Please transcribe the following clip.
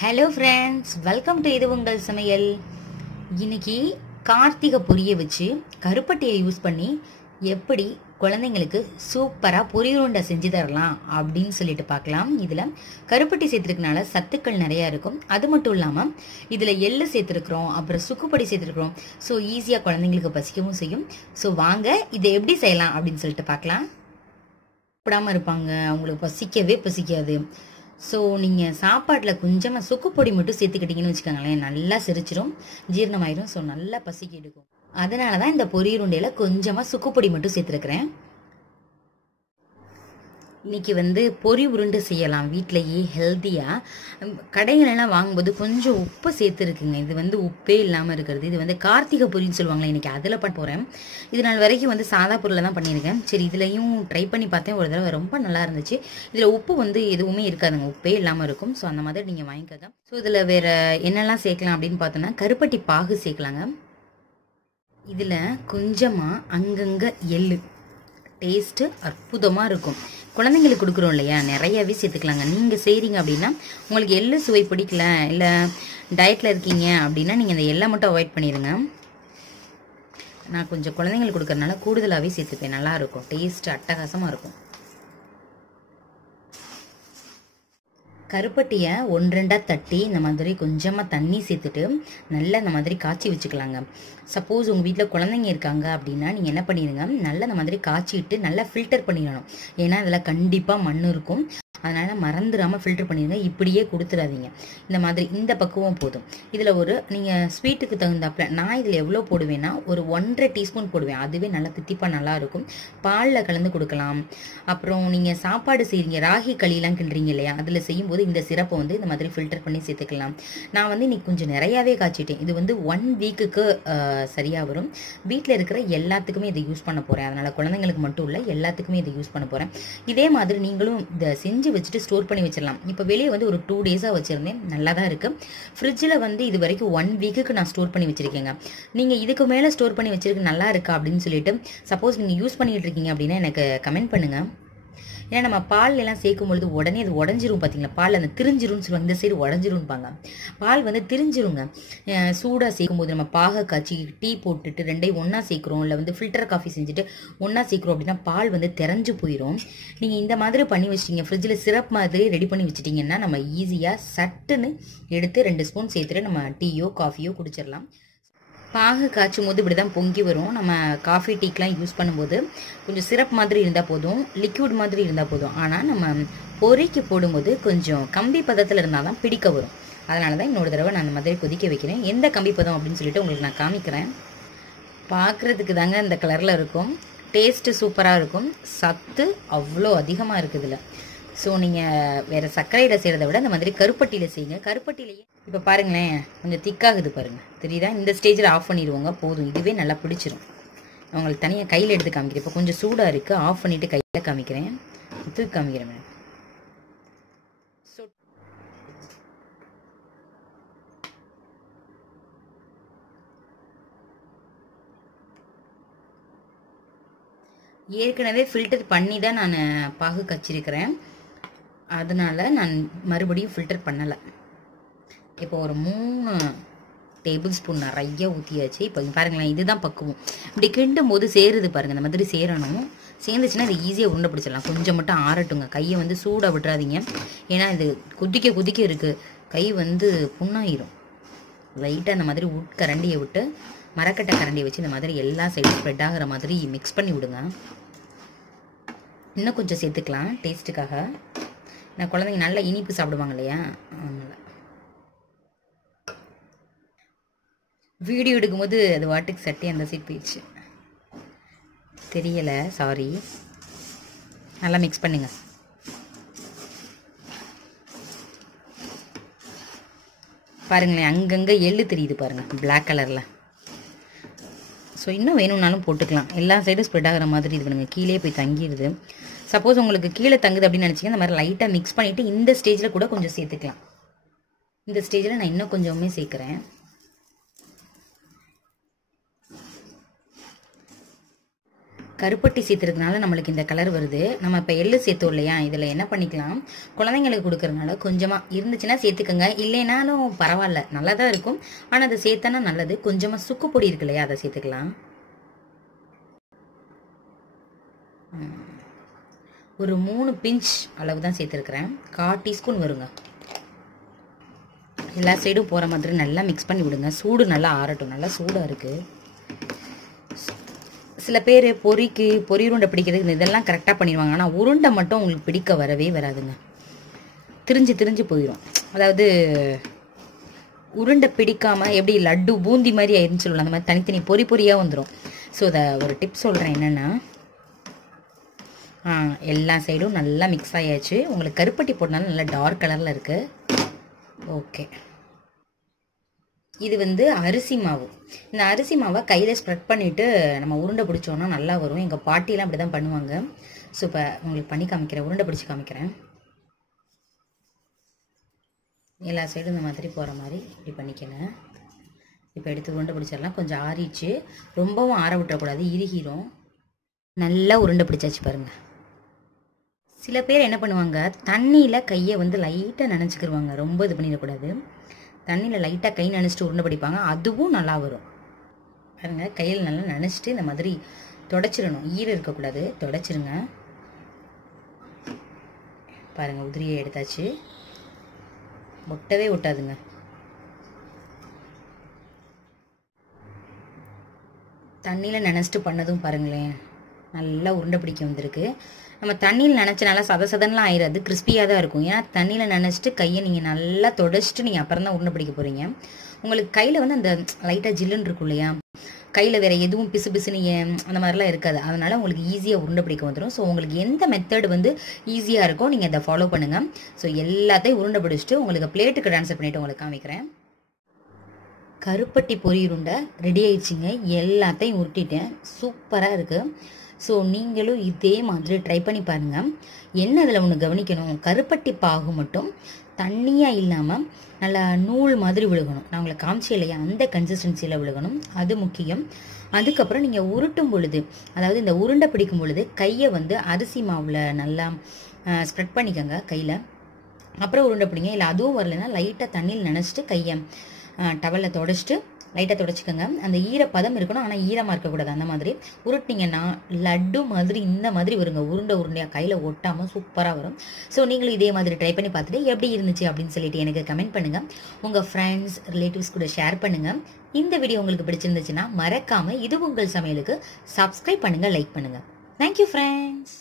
Hello friends, welcome to இது உங்கள் சமையல். இன்னைக்கு கார்த்திகை பொரிய வச்சு கருப்பட்டியை யூஸ் பண்ணி எப்படி குழந்தைங்களுக்கு சூப்பராக பொரி உருண்டை செஞ்சு தரலாம் அப்படின்னு சொல்லிட்டு பார்க்கலாம். இதில் கருப்பட்டி சேர்த்துருக்கனால சத்துக்கள் நிறையா இருக்கும். அது மட்டும் இல்லாமல் இதில் எள்ளு சேர்த்துருக்குறோம், அப்புறம் சுக்குப்பொடி சேர்த்துருக்குறோம். ஸோ ஈஸியாக குழந்தைங்களுக்கு பசிக்கவும் செய்யும். ஸோ வாங்க இதை எப்படி செய்யலாம் அப்படின்னு சொல்லிட்டு பார்க்கலாம். சாப்பிடாமல் இருப்பாங்க, அவங்களுக்கு பசிக்கவே பசிக்காது. ஸோ நீங்கள் சாப்பாட்டில் கொஞ்சமாக சுக்குப்பொடி மட்டும் சேர்த்துக்கிட்டிங்கன்னு வச்சுக்கோங்களேன், நல்லா செரிச்சிடும், ஜீரணமாயிரும். ஸோ நல்லா பசிக்க எடுக்கும். அதனால தான் இந்த பொரி உருண்டையில் கொஞ்சமாக சுக்குப்பொடி மட்டும் சேர்த்துருக்குறேன். இன்னைக்கு பொரி உருண்டை செய்யலாம் வீட்டிலையே ஹெல்த்தியாக. கடைகளெல்லாம் வாங்கும்போது கொஞ்சம் உப்பு சேர்த்துருக்குங்க. இது உப்பே இல்லாமல் இருக்கிறது. இது கார்த்திகை பொரின்னு சொல்லுவாங்களே, இன்றைக்கி அதில் பண்ண போகிறேன். இது நாள் வரைக்கும் சாதா பொருளில் தான் பண்ணியிருக்கேன். சரி, இதுலையும் ட்ரை பண்ணி பார்த்தேன். ஒரு தடவை ரொம்ப நல்லா இருந்துச்சு. இதில் உப்பு எதுவுமே இருக்காதுங்க, உப்பே இல்லாமல் இருக்கும். ஸோ அந்த மாதிரி நீங்கள் வாங்கிக்கோங்க. ஸோ இதில் வேறு என்னெல்லாம் சேர்க்கலாம் அப்படின்னு பார்த்தோன்னா, கருப்பட்டி பாகு சேர்க்கலாங்க. இதில் கொஞ்சமாக அங்கங்கே எள்ளு, டேஸ்ட்டு அற்புதமாக இருக்கும். குழந்தைங்களுக்கு கொடுக்குறோம் இல்லையா, நிறையாவே சேர்த்துக்கலாங்க. நீங்கள் செய்கிறீங்க அப்படின்னா, உங்களுக்கு எள்ளு சுவை பிடிக்கல, இல்லை டயட்டில் இருக்கீங்க அப்படின்னா நீங்கள் இந்த எள்ளை மட்டும் அவாய்ட் பண்ணிடுங்க. நான் கொஞ்சம் குழந்தைங்களுக்கு கொடுக்குறதுனால கூடுதலாகவே சேர்த்துப்பேன். நல்லாயிருக்கும், டேஸ்ட்டு அட்டகாசமாக இருக்கும். கருப்பட்டியை 1-2 தட்டி இந்த மாதிரி கொஞ்சமாக தண்ணி சேர்த்துட்டு நல்லா இந்த மாதிரி காய்ச்சி வச்சுக்கலாங்க. சப்போஸ் உங்கள் வீட்டில் குழந்தைங்க இருக்காங்க அப்படின்னா நீங்கள் என்ன பண்ணிடுங்க, நல்லா இந்த மாதிரி காய்ச்சிட்டு நல்லா ஃபில்டர் பண்ணிடணும். ஏன்னா அதில் கண்டிப்பாக மண் இருக்கும். அதனால் மறந்துடாமல் ஃபில்டர் பண்ணிடுங்க. இப்படியே கொடுத்துடாதீங்க. இந்த மாதிரி இந்த பக்குவம் போதும். இதில் நீங்கள் ஸ்வீட்டுக்கு தகுந்தாப்புல நான் இதில் எவ்வளோ போடுவேன்னா, ஒரு 1.5 டீஸ்பூன் போடுவேன். அதுவே நல்லா தித்திப்பாக நல்லாயிருக்கும். பாலில் கலந்து கொடுக்கலாம். அப்புறம் நீங்கள் சாப்பாடு செய்கிறீங்க, ராகி களியெலாம் கிண்டுறீங்க இல்லையா, அதில் செய்யும்போது இந்த சிரப்பை இந்த மாதிரி ஃபில்டர் பண்ணி சேர்த்துக்கலாம். நான் இன்னைக்கு கொஞ்சம் நிறையாவே காய்ச்சிட்டேன். இது 1 வீக்குக்கு சரியாக வரும். வீட்டில் இருக்கிற எல்லாத்துக்குமே இதை யூஸ் பண்ண போகிறேன். அதனால் குழந்தைங்களுக்கு மட்டும் இல்லை, எல்லாத்துக்குமே இதை யூஸ் பண்ண போகிறேன். இதே மாதிரி நீங்களும் இதை செஞ்சு வச்சுட்டு ஸ்டோர் பண்ணி வச்சிடலாம். இப்போ வெளியே ஒரு 2 டேஸாக வச்சுருந்தேன், நல்லா தான் இருக்குது. ஃப்ரிட்ஜில் இது வரைக்கும் 1 வீக்குக்கு நான் ஸ்டோர் பண்ணி வச்சுருக்கேங்க. நீங்கள் இதுக்கு மேலே ஸ்டோர் பண்ணி வச்சிருக்கு நல்லா இருக்கா அப்படின்னு சொல்லிட்டு, சப்போஸ் நீங்கள் யூஸ் பண்ணிகிட்டு இருக்கீங்க அப்படின்னா எனக்கு கமெண்ட் பண்ணுங்கள். ஏன்னா நம்ம பால் எல்லாம் சேர்க்கும் பொழுது உடனே அது உடஞ்சிரும். பார்த்தீங்களா, பால் திரிஞ்சிரும்னு சொல்லுவாங்க. இந்த சைடு உடஞ்சிரும்பாங்க. பால் திரிஞ்சிருங்க. சூடாக சேர்க்கும் போது நம்ம பாக காய்ச்சி டீ போட்டுட்டு 2ஐயும் ஒன்றா சேர்க்குறோம், இல்லை ஃபில்டர் காஃபி செஞ்சுட்டு ஒன்றா சேர்க்குறோம் அப்படின்னா பால் தெரிஞ்சு போயிடும். நீங்கள் இந்த மாதிரி பண்ணி வச்சிட்டிங்க, ஃப்ரிட்ஜில் சிரப் மாதிரி ரெடி பண்ணி வச்சிட்டிங்கன்னா நம்ம ஈஸியாக சட்டுன்னு எடுத்து 2 ஸ்பூன் சேர்த்துட்டு நம்ம டீயோ காஃபியோ குடிச்சிடலாம். பாகு காய்ச்சும் போது இப்படி தான் பொங்கி வரும். நம்ம காஃபி டீக்கெலாம் யூஸ் பண்ணும்போது கொஞ்சம் சிரப் மாதிரி இருந்தால் போதும், லிக்விட் மாதிரி இருந்தால் போதும். ஆனால் நம்ம பொரிக்கு போடும்போது கொஞ்சம் கம்பி பதத்தில் இருந்தால் தான் பிடிக்க வரும். அதனால தான் இன்னொரு தடவை நான் அந்த மாதிரி கொதிக்க வைக்கிறேன். எந்த கம்பி பதம் அப்படின்னு சொல்லிட்டு உங்களுக்கு நான் காமிக்கிறேன். பார்க்குறதுக்கு தாங்க இந்த கலரில் இருக்கும். டேஸ்ட்டு சூப்பராக இருக்கும். சத்து அவ்வளோ அதிகமாக இருக்குது இதில். ஸோ நீங்கள் வேறு சர்க்கரையில் செய்கிறத விட இந்த மாதிரி கருப்பட்டியில் செய்யுங்க. கருப்பட்டிலேயே இப்போ பாருங்களேன், கொஞ்சம் திக்காகுது பாருங்கள், தெரியுதா? இந்த ஸ்டேஜில் ஆஃப் பண்ணிடுவோங்க, போதும். இதுவே நல்லா பிடிச்சிரும். உங்களுக்கு தனியாக கையில் எடுத்து காமிக்கிறேன். இப்போ கொஞ்சம் சூடாக இருக்குது, ஆஃப் பண்ணிவிட்டு கையில் காமிக்கிறேன், தூக்கி காமிக்கிறேன் மேடம். ஏற்கனவே ஃபில்டர் பண்ணி தான் நான் பாகு காய்ச்சிருக்கிறேன். அதனால் நான் மறுபடியும் ஃபில்டர் பண்ணலை. இப்போ ஒரு 3 டேபிள் ஸ்பூன் நிறைய ஊற்றியாச்சு. இப்போ பாருங்களேன், இதுதான் பக்குவம். இப்படி கிண்டும் போது சேருது பாருங்கள், இந்த மாதிரி சேரணும். சேர்ந்துச்சுன்னா இது ஈஸியாக உருண்டை பிடிச்சிடலாம். கொஞ்சம் மட்டும் ஆறட்டுங்க, கையை சூடாக விட்டுறாதீங்க. ஏன்னா இது குதிக்க குதிக்க இருக்குது, கை புண்ணாயிரும். லைட்டாக இந்த மாதிரி கரண்டியை விட்டு, மரக்கட்டை கரண்டியை வச்சு இந்த மாதிரி எல்லா சைடும் ஸ்ப்ரெட் ஆகிற மாதிரி மிக்ஸ் பண்ணி விடுங்க. இன்னும் கொஞ்சம் சேர்த்துக்கலாம் டேஸ்ட்டுக்காக. நான் குழந்தைங்க நல்லா இனிப்பு சாப்பிடுவாங்க இல்லையா, அதனால். வீடியோ எடுக்கும்போது அது வாட்டுக்கு சட்டி அந்த சைட் போயிடுச்சு, தெரியலை, சாரி. நல்லா மிக்ஸ் பண்ணுங்க. பாருங்களேன், அங்கங்கே எள்ளு தெரியுது பாருங்கள், பிளாக் கலரில். ஸோ இன்னும் வேணும்னாலும் போட்டுக்கலாம். எல்லா சைடும் ஸ்ப்ரெட் ஆகிற மாதிரி இது பண்ணுங்க, கீழே போய் தங்கிடுது. சப்போஸ் உங்களுக்கு கீழே தங்குது அப்படின்னு நினச்சிங்கன்னா இந்த மாதிரி லைட்டாக மிக்ஸ் பண்ணிவிட்டு இந்த ஸ்டேஜில் கூட கொஞ்சம் சேர்த்துக்கலாம். இந்த ஸ்டேஜில் நான் இன்னும் கொஞ்சமே சேர்க்குறேன். கருப்பட்டி சேர்த்துறதுனால நம்மளுக்கு இந்த கலர் வருது. நம்ம இப்போ எள்ளு சேர்த்தோம் இல்லையா, இதில் என்ன பண்ணிக்கலாம், குழந்தைங்களுக்கு கொடுக்கறதுனால கொஞ்சமாக இருந்துச்சுன்னா சேர்த்துக்கோங்க, இல்லைனாலும் பரவாயில்ல, நல்லா தான் இருக்கும். ஆனால் அதை சேர்த்தனா நல்லது. கொஞ்சமாக சுக்கு பொடி இருக்கு இல்லையா, அதை சேர்த்துக்கலாம். ஒரு 3 பிஞ்ச் அளவு தான் சேர்த்துருக்குறேன். 1/4 டீஸ்பூன் வருங்க. எல்லா சைடும் போகிற மாதிரி நல்லா மிக்ஸ் பண்ணி விடுங்க. சூடு நல்லா ஆறட்டும். நல்லா சூடாக இருக்குது. சில பேர் பொரி உருண்டை பிடிக்கிறதுக்கு இதெல்லாம் கரெக்டாக பண்ணிடுவாங்க. ஆனால் உருண்டை மட்டும் உங்களுக்கு பிடிக்க வரவே வராதுங்க. திரிஞ்சு போயிடும். அதாவது உருண்டை பிடிக்காமல் எப்படி லட்டு பூந்தி மாதிரி ஆயிருன்னு சொல்லலாம், அந்த மாதிரி தனித்தனி பொரியாக வந்துடும். ஸோ அதை ஒரு டிப் சொல்கிறேன் என்னென்னா, எல்லா சைடும் நல்லா மிக்ஸ் ஆகியாச்சு. உங்களுக்கு கருப்பட்டி போட்டனால நல்லா டார்க் கலரில் இருக்குது. ஓகே, இது வந்து அரிசி மாவு. இந்த அரிசி மாவை கையில் ஸ்ப்ரெட் பண்ணிவிட்டு நம்ம உருண்டை பிடிச்சோன்னா நல்லா வரும். எங்கள் பாட்டிலாம் அப்படி தான் பண்ணுவாங்க. ஸோ இப்போ உங்களுக்கு பண்ணி காமிக்கிறேன், உருண்டை பிடிச்சி காமிக்கிறேன். எல்லா சைடும் இந்த மாதிரி போகிற மாதிரி இப்படி பண்ணிக்கங்க. இப்போ எடுத்து உருண்டை பிடிச்சிடலாம். கொஞ்சம் ஆறிச்சு, ரொம்பவும் ஆற விட்டுறக்கூடாது, இறுகிரும். நல்லா உருண்டை பிடிச்சாச்சு பாருங்கள். சில பேர் என்ன பண்ணுவாங்க, தண்ணியில் கையை வந்து லைட்டாக நனைச்சிக்கிடுவாங்க. ரொம்ப இது பண்ணிடக்கூடாது. தண்ணியில் லைட்டாக கை நனைச்சிட்டு உருண்டை பிடிப்பாங்க, அதுவும் நல்லா வரும் பாருங்க. கையில் நல்லா நனைச்சிட்டு இந்த மாதிரி தொடச்சிடணும், ஈரம் இருக்கக்கூடாது, தொடச்சிருங்க. பாருங்கள், உதிரியை எடுத்தாச்சு. ஒட்டவே ஒட்டாதுங்க. தண்ணியில் நனைச்சிட்டு பண்ணதும் பாருங்களேன், நல்லா உருண்டை பிடிக்க வந்திருக்கு. நம்ம தண்ணியில் நினச்சனால சதன்லாம் ஆயிடாது, கிறிஸ்பியாக தான் இருக்கும். ஏன்னா தண்ணியில் நினச்சிட்டு கையை நீங்கள் நல்லா தொடச்சிட்டு நீங்கள் அப்புறம் தான் உருண்டை பிடிக்க போகிறீங்க. உங்களுக்கு கையில் வந்து அந்த லைட்டாக ஜில்லுன்னு இருக்கும் இல்லையா, கையில் வேறு எதுவும் பிசுன்னு அந்த மாதிரிலாம் இருக்காது. அதனால் உங்களுக்கு ஈஸியாக உருண்டை பிடிக்க வந்துடும். ஸோ உங்களுக்கு எந்த மெத்தட் வந்து ஈஸியாக இருக்கோ நீங்கள் அதை ஃபாலோ பண்ணுங்கள். ஸோ எல்லாத்தையும் உருண்டை பிடிச்சிட்டு உங்களுக்கு பிளேட்டுக்கு ட்ரான்ஸ்ஃபர் பண்ணிவிட்டு உங்களுக்கு காமிக்கிறேன். கருப்பட்டி பொரி உருண்டை ரெடி ஆயிடுச்சுங்க. எல்லாத்தையும் உருட்டிட்டேன், சூப்பராக இருக்குது. ஸோ நீங்களும் இதே மாதிரி ட்ரை பண்ணி பாருங்கள். என்ன அதில் ஒன்று கவனிக்கணும், கருப்பட்டி பாகு மட்டும் தண்ணியாக இல்லாமல் நல்லா நூல் மாதிரி விழுகணும். நான் உங்களை காமிச்சே இல்லையா, அந்த கன்சிஸ்டன்சியில் விழுகணும், அது முக்கியம். அதுக்கப்புறம் நீங்கள் உருட்டும் பொழுது, அதாவது இந்த உருண்டை பிடிக்கும் பொழுது கையை வந்து அரிசி மாவில் நல்லா ஸ்ப்ரெட் பண்ணிக்கோங்க கையில். அப்புறம் உருண்டை பிடிங்க. இல்லை அதுவும் வரலைன்னா லைட்டாக தண்ணியில் நினச்சிட்டு கையை டவலில் தொடச்சிட்டு லைட்டாக தொடச்சிக்கோங்க. அந்த ஈரப்பதம் இருக்கணும், ஆனால் ஈரமாக இருக்கக்கூடாது. அந்த மாதிரி உருட்டினீங்கன்னா லட்டு மாதிரி இந்த மாதிரி வருங்க, உருண்டையாக கையில் ஒட்டாமல் சூப்பராக வரும். ஸோ நீங்களும் இதே மாதிரி ட்ரை பண்ணி பார்த்துட்டு எப்படி இருந்துச்சு அப்படின்னு சொல்லிட்டு எனக்கு கமெண்ட் பண்ணுங்கள். உங்கள் ஃப்ரெண்ட்ஸ் ரிலேட்டிவ்ஸ் கூட ஷேர் பண்ணுங்கள். இந்த வீடியோ உங்களுக்கு பிடிச்சிருந்துச்சுன்னா மறக்காமல் இது உங்கள் சமையலுக்கு சப்ஸ்கிரைப் பண்ணுங்கள், லைக் பண்ணுங்கள். Thank you friends.